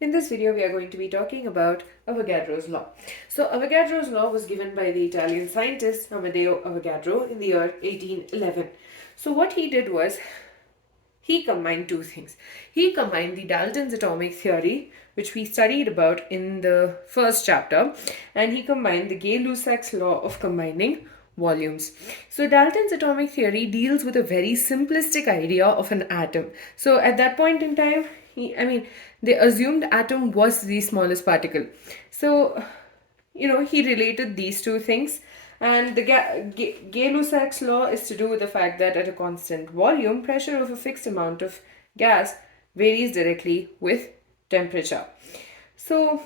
In this video, we are going to be talking about Avogadro's law. So, Avogadro's law was given by the Italian scientist Amedeo Avogadro in the year 1811. So, what he did was he combined two things. He combined the Dalton's atomic theory, which we studied about in the first chapter, and he combined the Gay-Lussac's law of combining volumes. So Dalton's atomic theory deals with a very simplistic idea of an atom. So at that point in time, the assumed atom was the smallest particle. So, he related these two things. And the Gay-Lussac's law is to do with the fact that at a constant volume, pressure of a fixed amount of gas varies directly with temperature. So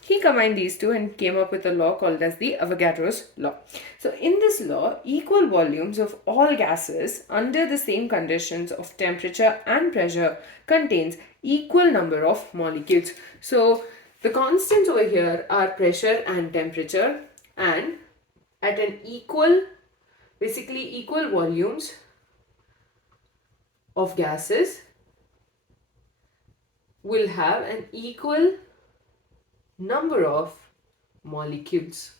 he combined these two and came up with a law called as the Avogadro's law. So in this law, equal volumes of all gases under the same conditions of temperature and pressure contains equal number of molecules. So the constants over here are pressure and temperature, and at an basically equal volumes of gases will have an equal number of molecules.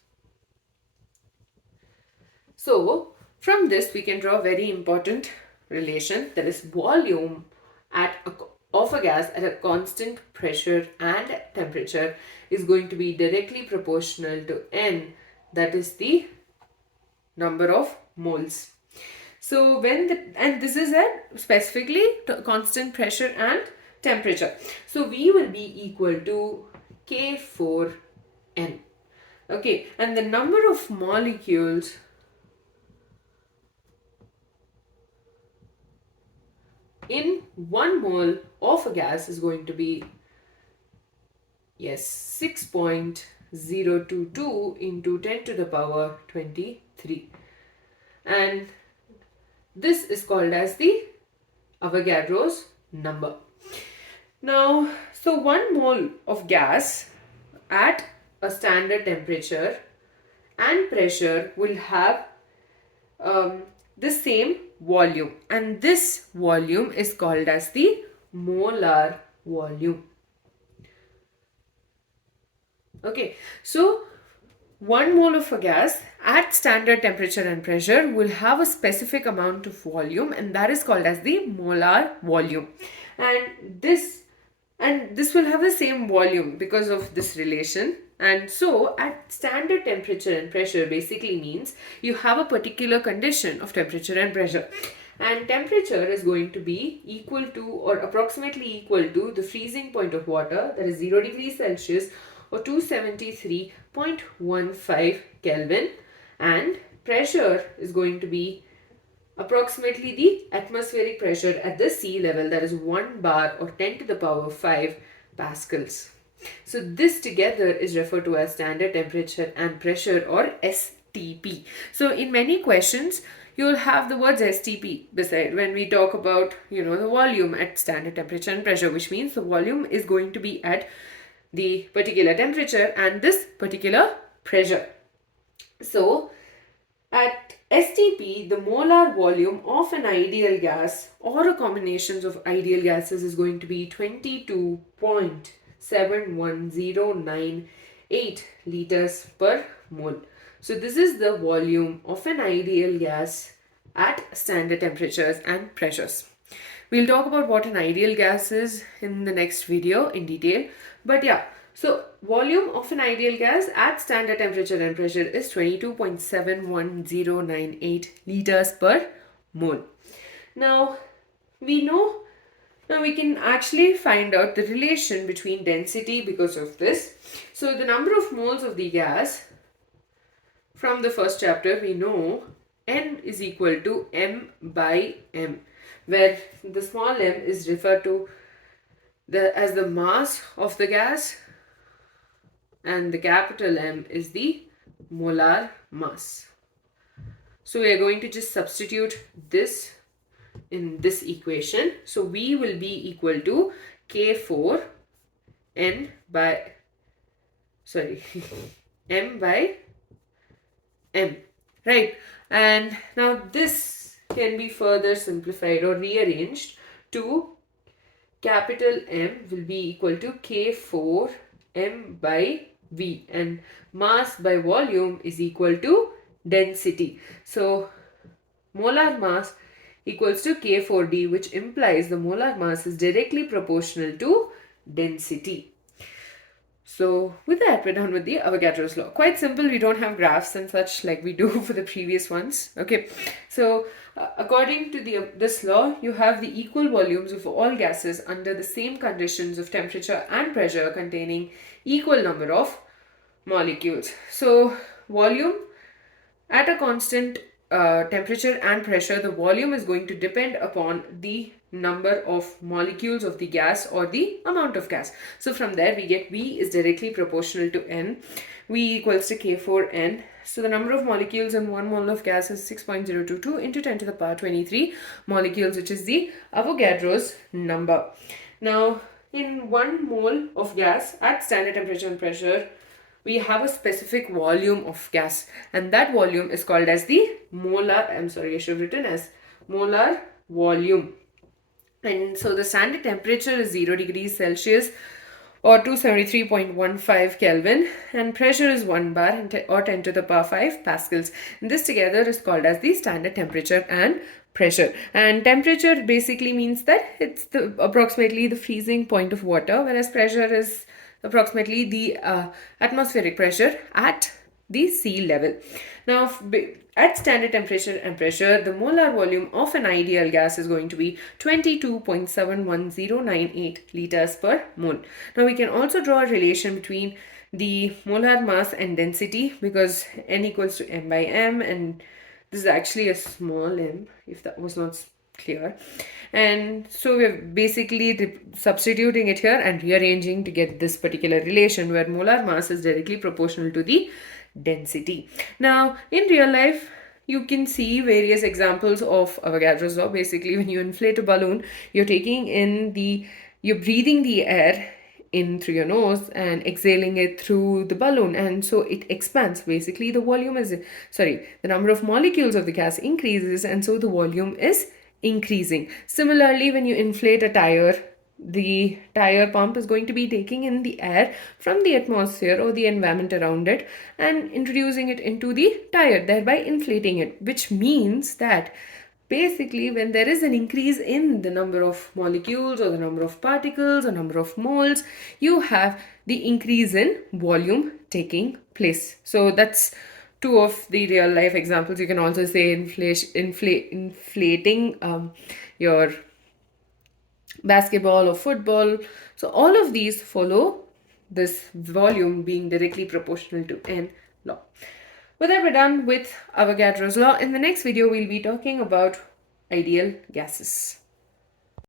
So from this we can draw a very important relation, that is volume of a gas at a constant pressure and temperature is going to be directly proportional to N, that is the number of moles. So and this is at specifically constant pressure and temperature. So V will be equal to K4N. Okay, and the number of molecules in 1 mole of a gas is going to be 6.022 into 10 to the power 23. And this is called as the Avogadro's number. Now, so 1 mole of gas at a standard temperature and pressure will have the same volume, and this volume is called as the molar volume. Okay, so 1 mole of a gas at standard temperature and pressure will have a specific amount of volume, and that is called as the molar volume. And this will have the same volume because of this relation. And so at standard temperature and pressure basically means you have a particular condition of temperature and pressure. And temperature is going to be equal to or approximately equal to the freezing point of water, that is 0 degrees Celsius or 273.15 Kelvin, and pressure is going to be approximately the atmospheric pressure at the sea level, that is 1 bar or 10 to the power 5 pascals. So this together is referred to as standard temperature and pressure, or STP. So in many questions you will have the words STP beside when we talk about the volume at standard temperature and pressure, which means the volume is going to be at the particular temperature and this particular pressure. So at STP, the molar volume of an ideal gas or a combination of ideal gases is going to be 22.71098 liters per mole. So this is the volume of an ideal gas at standard temperatures and pressures. We'll talk about what an ideal gas is in the next video in detail. But yeah, so volume of an ideal gas at standard temperature and pressure is 22.71098 liters per mole. Now we can actually find out the relation between density because of this. So the number of moles of the gas from the first chapter, we know N is equal to M by M, where the small m is referred to as the mass of the gas and the capital M is the molar mass. So we are going to just substitute this in this equation. So V will be equal to K4 N by M by M, right? And now this can be further simplified or rearranged to capital M will be equal to K4 M by V, and mass by volume is equal to density. So molar mass equals to K4D, which implies the molar mass is directly proportional to density. So with that, we're done with the Avogadro's law. Quite simple. We don't have graphs and such like we do for the previous ones. Okay. So according to this law, you have the equal volumes of all gases under the same conditions of temperature and pressure containing equal number of molecules. So volume at a constant temperature and pressure, the volume is going to depend upon the number of molecules of the gas or the amount of gas. So from there we get V is directly proportional to N. V equals to K4N. So the number of molecules in 1 mole of gas is 6.022 into 10 to the power 23 molecules, which is the Avogadro's number. Now in 1 mole of gas at standard temperature and pressure, we have a specific volume of gas, and that volume is called as the molar, I should have written as molar volume. And so the standard temperature is 0 degrees Celsius or 273.15 Kelvin, and pressure is 1 bar or 10 to the power 5 pascals. And this together is called as the standard temperature and pressure. And temperature basically means that it's approximately the freezing point of water, whereas pressure is approximately the atmospheric pressure at the sea level. Now, at standard temperature and pressure, the molar volume of an ideal gas is going to be 22.71098 liters per mole. Now, we can also draw a relation between the molar mass and density, because N equals to M by M, and this is actually a small m, if that was not clear. And so we're basically substituting it here and rearranging to get this particular relation where molar mass is directly proportional to the density. Now in real life, you can see various examples of Avogadro's law. Basically, when you inflate a balloon, you're breathing the air in through your nose and exhaling it through the balloon, and so it expands. Basically, the number of molecules of the gas increases, and so the volume is increasing. Similarly, when you inflate a tire, the tire pump is going to be taking in the air from the atmosphere or the environment around it and introducing it into the tire, thereby inflating it, which means that basically when there is an increase in the number of molecules or the number of particles or number of moles, you have the increase in volume taking place. So that's two of the real life examples. You can also say inflating your basketball or football. So all of these follow this volume being directly proportional to N law. With that, we're done with Avogadro's law. In the next video, we'll be talking about ideal gases.